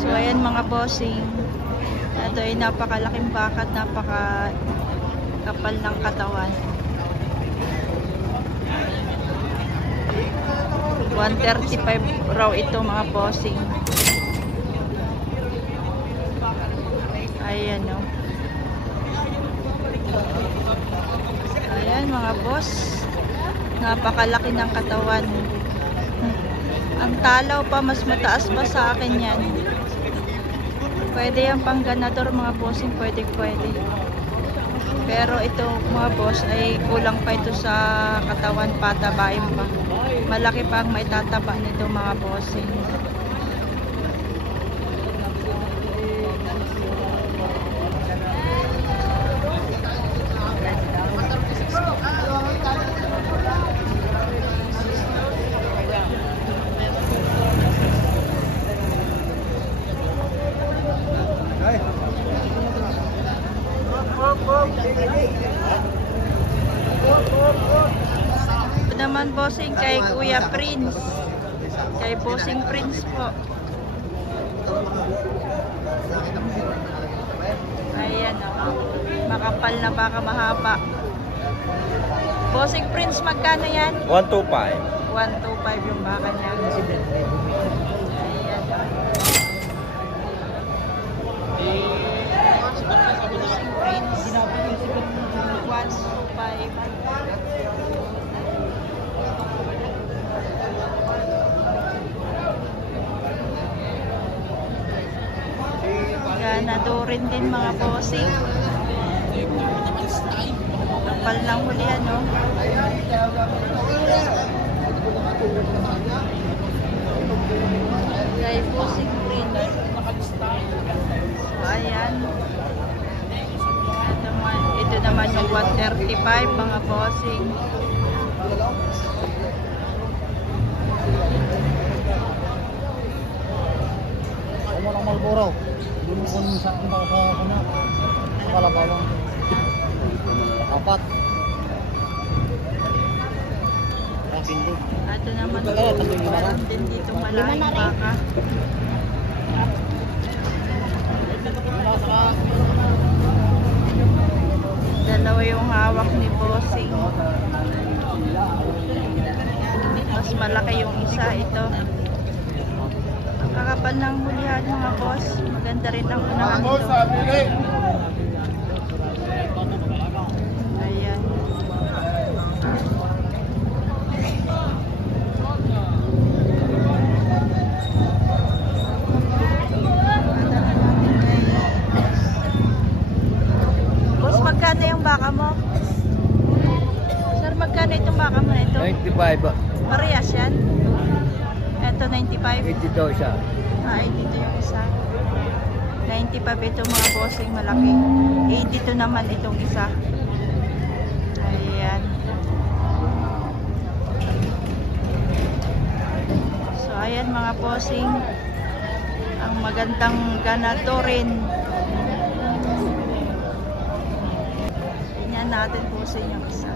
So ayan mga bossing, ito ay napakalaking baka at napaka kapal ng katawan. 135 raw ito mga bossing. Ayan o. Ayan mga boss, napakalaki ng katawan. Ang talaw pa, mas mataas pa sa akin yan. Pwede yan pang ganador mga bossing, pwede. Pero ito mga boss ay kulang pa ito sa katawan, patabain pa. Malaki pa ang maitataba nito mga bossing. Ito naman bossing kay Kuya Prince, kay Bossing Prince po. Ayan o, makapal na baka, mahaba. Bossing Prince, magkano yan? 125. 125 yung baka niya. Ayan. Bossing Prince, 125. Ganadorin din mga bossing. Kapal lang huli yan, no? Kay Bossing Prince. So, ayan. Ito naman yung 135 mga bossing. Ano lang Malboro? Hindi mo kung sa akin sa kalabawang. Apat. Ito naman meron din dito malaking baka. Dalawa yung hawak ni Bossing. Mas malaki yung isa, ito. Ang kakapal ng hulihan mga boss. Maganda rin ang unahan ito. Ayan. Boss, magkano yung baka mo? Sir, magkano itong baka mo na ito? 95. Parehas yan? Ito 95. 80 daw siya. Dito yung isa. 95 ito mga bossing, malaki. 82 naman itong isa. Ayan. So ayan mga bossing, ang magandang ganatorin. Tingnan natin bossing yung isa.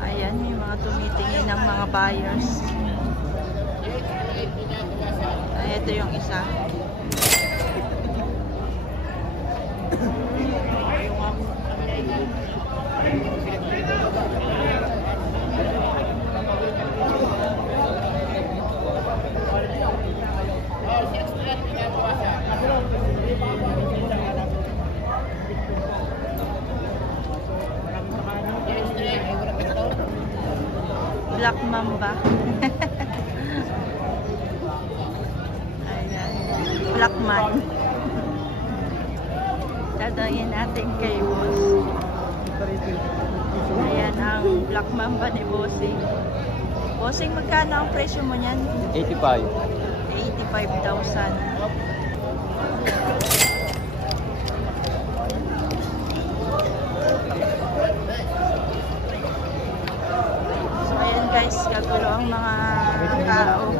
Ayan, may mga tumitingin ng mga buyers. Ay, ito yung isa. Black Mamba. Ayan. Black Man. Dadangin natin kay Boss. Ayan ang Black Mamba ni Bossing. Bossing, magkano ang presyo mo niyan? 85. 85,000. Guys, kagulo ang mga tao,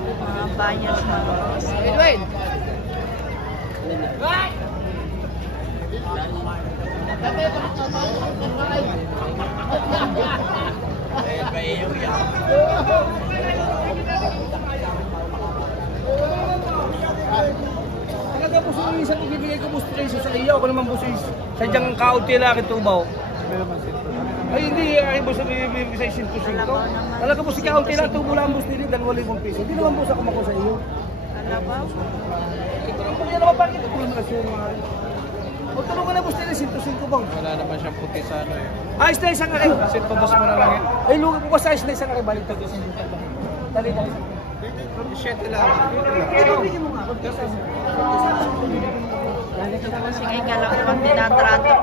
mga buyers na boss. Edwin! What? kung minsan ibibigay ko boss presyo sa iyo, ako naman boss is sadyang kaunti lang aking tubaw. Ay hindi, ay boss ibibigay sa 105. Talaga boss, kaunti lang tubo lang boss nila, 2,000 piso. Hindi naman boss ako mako sa iyo. Kalabaw. Kung yan naman parang ito, kung mga siya mga magtulungan na boss nila, 105 bang? Wala naman siyang puti sa ano eh. Ayos na isang akin. Sito boss mo na lang eh. Ay, lugi ko sa ayos na isang akin, balik tayo sa inyo. Dali. 7 lang. Bigyan mo nga ako. Ito po si Ngay Kalawang tinatrato.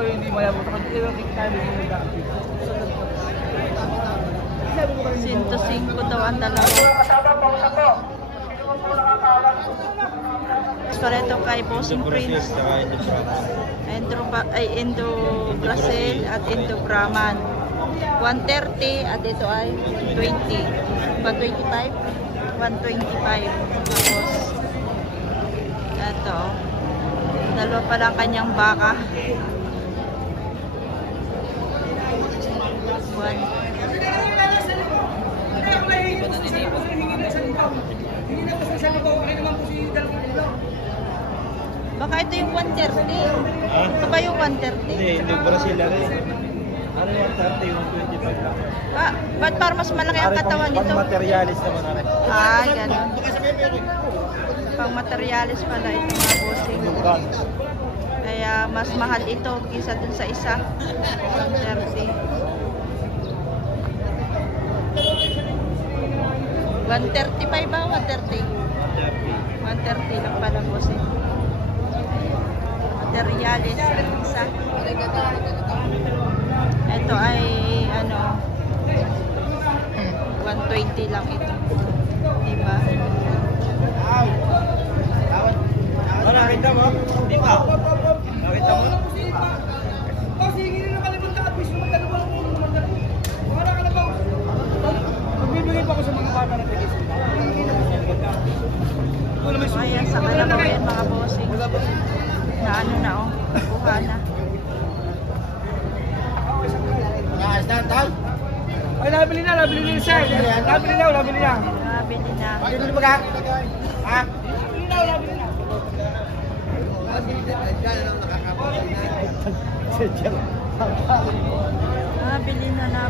Hindi mayabot ako. Sinto 5 daw ang dalawa. Pareto kay Bossing Prince. Indo Brazil at Indo Brahman. 130 at ito ay 20. 125? 125. Tapos, ito. Dalawa pa lang kanyang baka. Baka ito yung 130. Ito ba yung 130? Hindi, Indo Brazil lang eh. Ano yung 30, yung 25 lang. Ba't parang mas malaki ang katawan nito? Pang materialis naman na rin. Ah, ganun. Pang materialis pala ito mga bossing. Kaya mas mahal ito kaysa dun sa isa. 130. 135 ba? 130? 130 lang pala bossing. Materialis ang isa. Ito ay ano 120 lang ito. Diba? Nakita mo? Di ba? Nakita mo? Kasi hindi na nakalimutan ka at wish mo magdalawa lang mo magdalawa. Wala ka na ba? Magbibigay pa ako sa mga bata na tigis. Ayan sa kalabaw yan mga bossing. Na ano na oh. Buha na. Ay, nabili na sir. Nabili na. Nabili na. Nabili ba ka? Ha? Nabili na.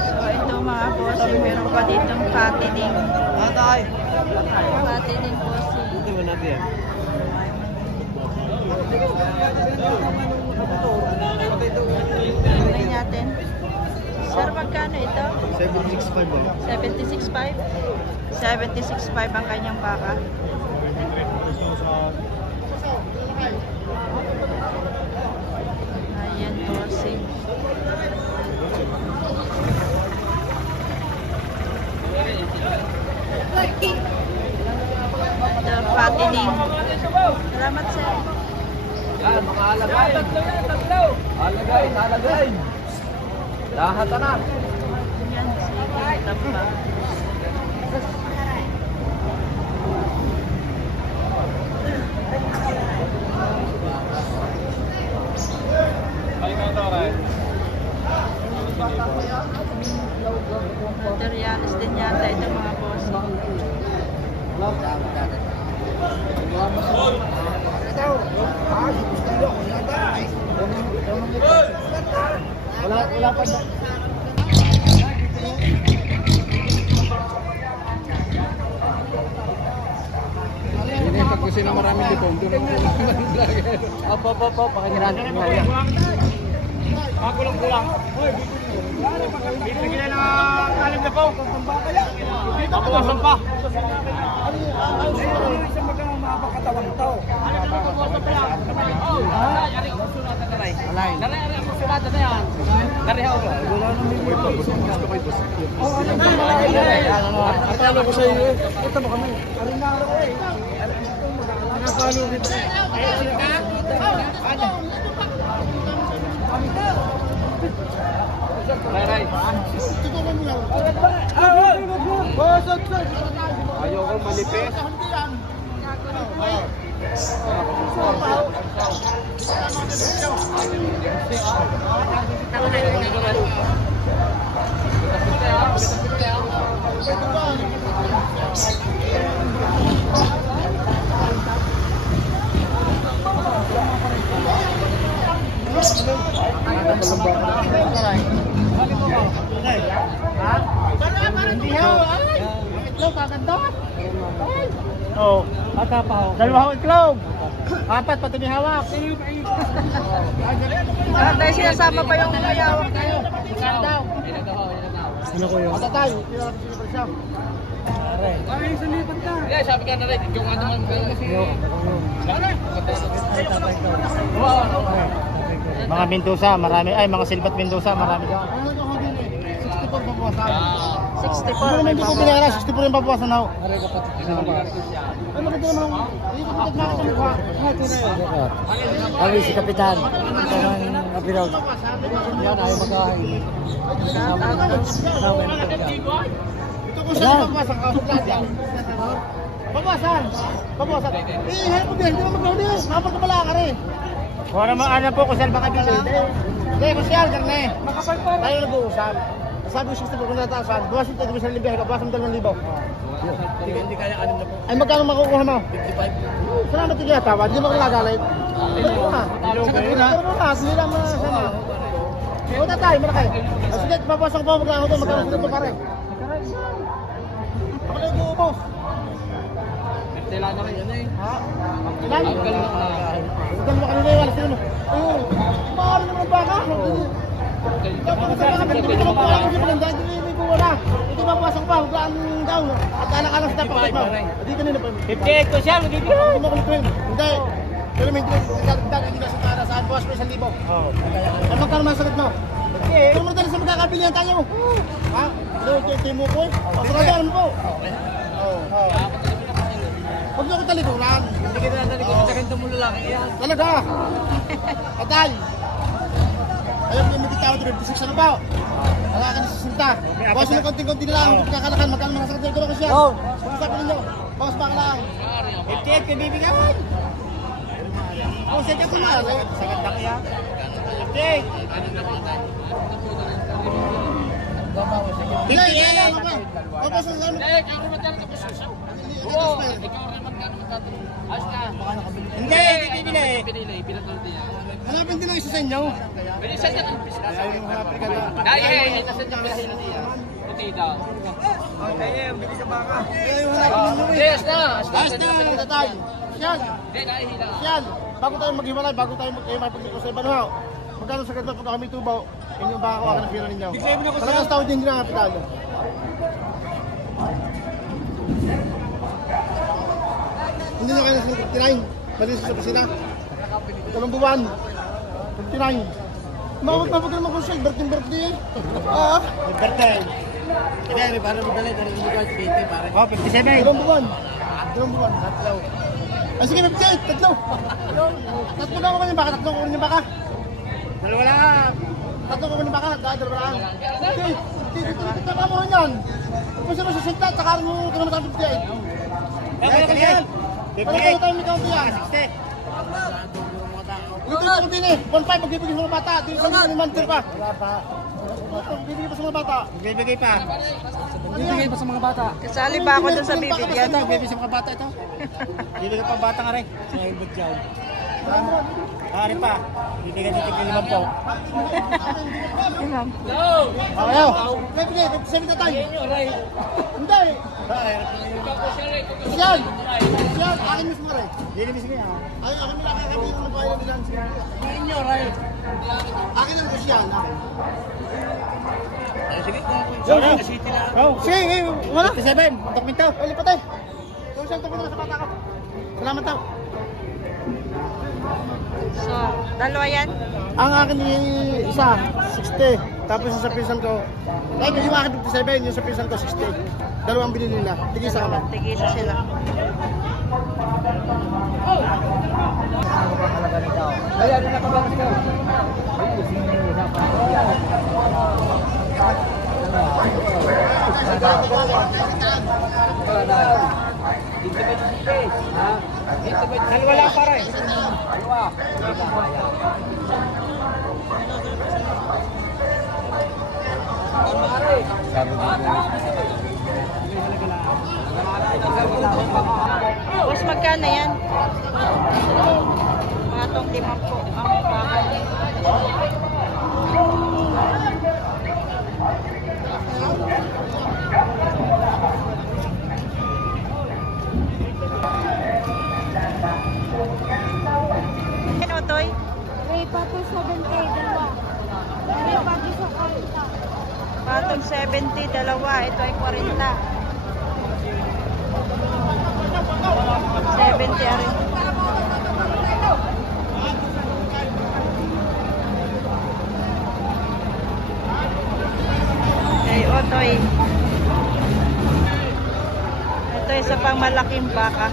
So ito mga bossing, meron pa ditong fattening. Fattening bossing. Ito mo natin yan. Tingnan natin. Sir, magkano ito? 765 ba? 76.5? 76.5 ang kanyang baka. Ayan, bossing. The fattening. Salamat, sir. Yan, mga alagay. Tatlo. Alagay. Lahat na. Yan, sige. Tapa. Materialis din yata ito mga boss. Wala pa. Hindi, pag gusto na marami dito, doon ang Opo, pakinggan natin mo. Kulang. Bibigyan na ng alim na po. Ako ang sampa. Isang magkakatawan ito. Alay. Dari ako sulatan na yan. Dari ako. Wala nang may gusto ko ito. Apalo ko sa iyo. Ito mo kami. Alinaro ko eh. Napalo kita. Sino ka? Ayaw kong manipis. Oh, dalawang itlog. Apat pati may hawak. Parang tayo sinasama pa yung mayawak tayo. Ano ko yun? Matatay. Sabi ka na rin, yung ano man Mga Mendoza, marami. Ay, mga Silvat Mendoza, marami ka. 64 may Hindi ko babaw. pinakala, 64 yung babawasan na ako. Ay, maganda naman. Hindi ko pinagmaka sa mukha. Kami si Kapitan. Ang Apiraw. Yan ay magkain. Ito ko siya babawasan ka. Babawasan. Babawasan. Eh, help mo din. Hindi mo magkawin din. Kapag kapala ka rin. Kung ano mga anak po, kusel baka bilhin. Hindi, kusel, karne. Tayo nag-uusap. Sabi ko 64 kung nataasan. Bawasin tayo sa libihay ka. Bawasin 2,000. Hindi kaya anim na po. Ay, magkano makukuha mo? 55. Salamat tigil na tawa. Hindi mo ko nagalit. Ito na. Ito na. Hindi lang masama. O, tatay, malaki. Sige, papasok po. Magkano ito. Magkano ito pare. Baka na yung Tila na rin yan eh. Ha? Ilan? Ang galing na Huwag mo kanina yung alas yun. Ayun. Maaari naman ang baka. Ito mapasok pa, huwag daw. At alang-alang sa tapos mo. Hindi kanina pa. 58 ko siya, magiging. Hindi mo kulit. Hindi. Pero may hindi na sa para saan. Bawas mo 1,000. Ano magkano masagot mo? Pero mo dali sa magkakabilihan tayo. Ha? Ito mo po. Pasarayan mo po. Huwag niyo ko talikuran. Hindi kita narinig ko sa ganito mo lalaki yan. Talaga. Patay. Ayaw ko yung tao, 56 ano ba? Wala ka na sa sinta. Bawas mo konting-konti na lang. Huwag kakalakan. Magkano masasagot ko lang siya. Pag-usapin ninyo. Bawas pa ka lang. 58 kay bibigyan. Oh, sige ko nga. Sagad na kaya. 58. Hindi, hindi lang. Tapos ang ano. Hindi, pinili. Hanapin din ang isa sa inyo. Bilisan niya ang piskas. Dahil, nasa niya bilahin na niya. Puti daw. Ayaw hanapin ninyo eh. Yes na. Ayos na, tatay. Yan. Hindi, nahihila. Yan. Bago tayo maghiwalay, bago tayo magpagpagpag sa iba na. Magkano sa ganito pagka kami tubaw, inyong baka kawakan ng pira ninyo. Talagang tawad din nila ang kapital. Hindi na kayo sa 59. Malinis sa pisina. Talong buwan. 59. Mawag na pag naman kung siya, birthday eh. Birthday. Hindi, para mo dali. Dari hindi ko 20, pare. Oh, 57. Talong buwan. Talong buwan. Tatlo. Ay sige, 58. Tatlo. Tatlo na ako man yung baka. Tatlo ko rin yung baka. Dalawa lang. Tatlo ko yung baka. Dalawa lang. Okay. Ito ka mo rin yan. Kung sino sa sinta, takarin mo ito naman sa 58. Kaya yan. Ano tayo tayo may kaunti yan? 60. Ito yung din eh. 1.5 magbibigay sa mga bata. Dito sa mga mantir pa. Magbibigay pa sa mga bata. Bibigay pa. Bibigay pa sa mga bata. Kasali pa ako dun sa bibigyan. Bibigay sa mga bata ito. Bibigay pa bata nga rin. Sa ibig dyan. Hari pa. Bibigay dito kay 5 po. Imam. Ayaw. Bibigay. 57 na tayo. Hindi. Yan. Yan. Akin mismo rin. Dili mismo yan. Ay, ako nila kakabi yung nabayan nila. Inyo, Ray. Akin ang kusyan. Sige, kung city na. Sige, wala. 57. Dokumento. Ay, lipatay. Kung saan ito sa bata ko. Salamat tao. So, dalawa yan. Ang akin yung isa, 60. Tapos yung sa pinsan ko, ay, yung akin 57, yung sa pinsan ko, 60. Dalawang binili nila. Tigisa kami. Tigisa sila. Ayan, na kabakas ko. Dalawa lang pare. Boss, magkano yan? Patong 5 po ang baka. Ano, Toy? May patos 70, dalawa. May patos sa 40. Patong 70, dalawa. Ito ay 40. 70 rin. Okay, Otoy. Ito isa pang malaking baka.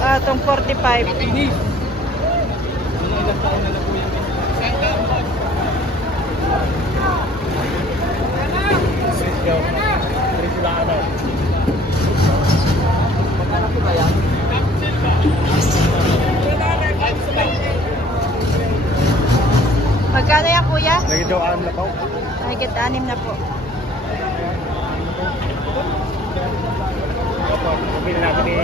Itong 45. Magkano yan, kuya? Lagi daw 6 na po. Mahigit 6 na po. Pili natin ni...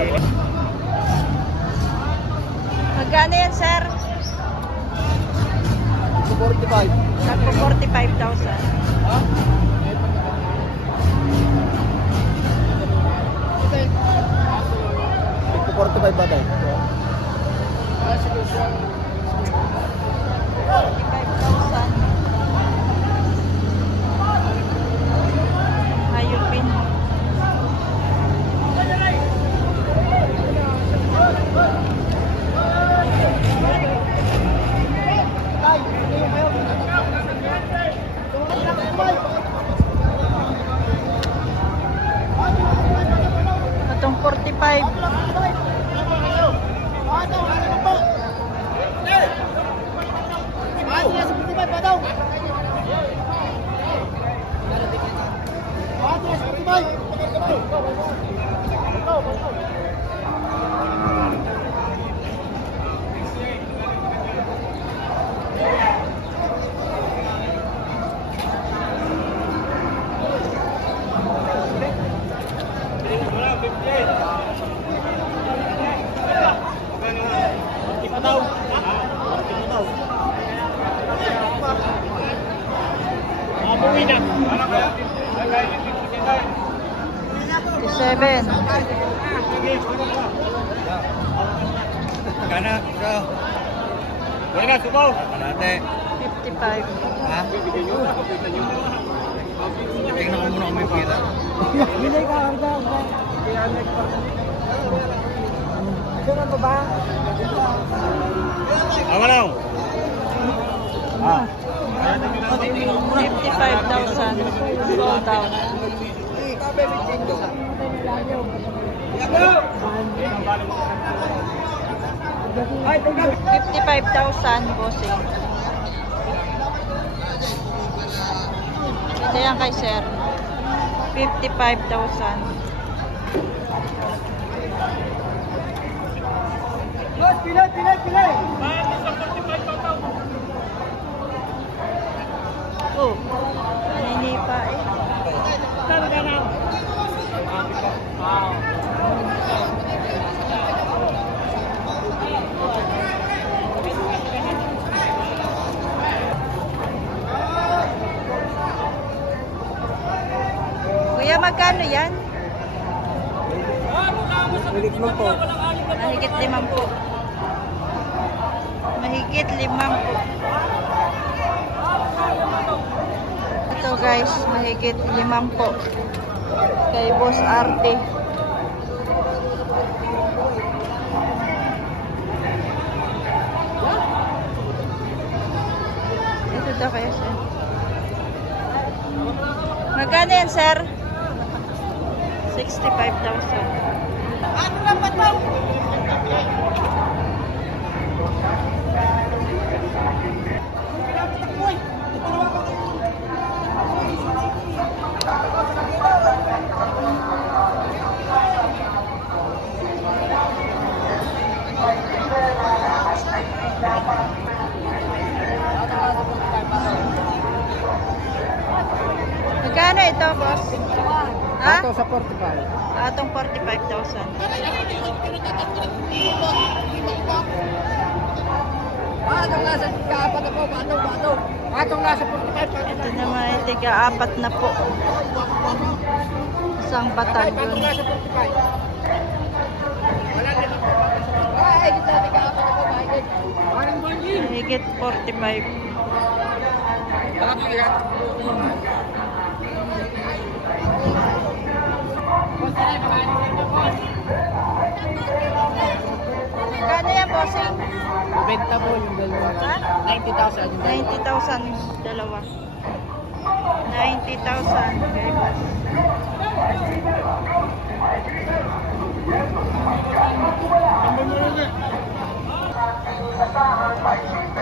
Magkano yan, sir? 45. Nagpo 45,000. Ito 45 ba tayo? 45,000. Hayupin. Itong 45. Seven. Kana, so. Wala nga, subaw. Kalate. 55. Ha? Tingnan ko muna kung may pira. Hindi ka, harga. Sino ba ba? Ako lang. Ah. 55,000. Sold out. 55,000 bossing. Ito yan kay sir. 55,000. Boss, pilay! Oh, naninipa eh. Kuya, magkano yan? Mahigit mo po. Mahigit 5 po. Mahigit 5 po. Ito guys, mahigit 5 po. Kay Boss Arte. Ito daw kaya sir. Magkano yan sir? 65,000. Magkano ito, boss? Ha? Ito sa 45. Atong 45,000. Atong nasa kaapat na po, bato. Atong nasa 45. Ito naman ay tiga-apat na po. Isang batalyon. Nasa 45. Ay, kita kaapat na po, mahigit. Parang bangin. Higit 45. Magkano yan, bossing? Benta po yung dalawa. Ha? 90,000. 90,000 dalawa. 90,000 kay boss. Ang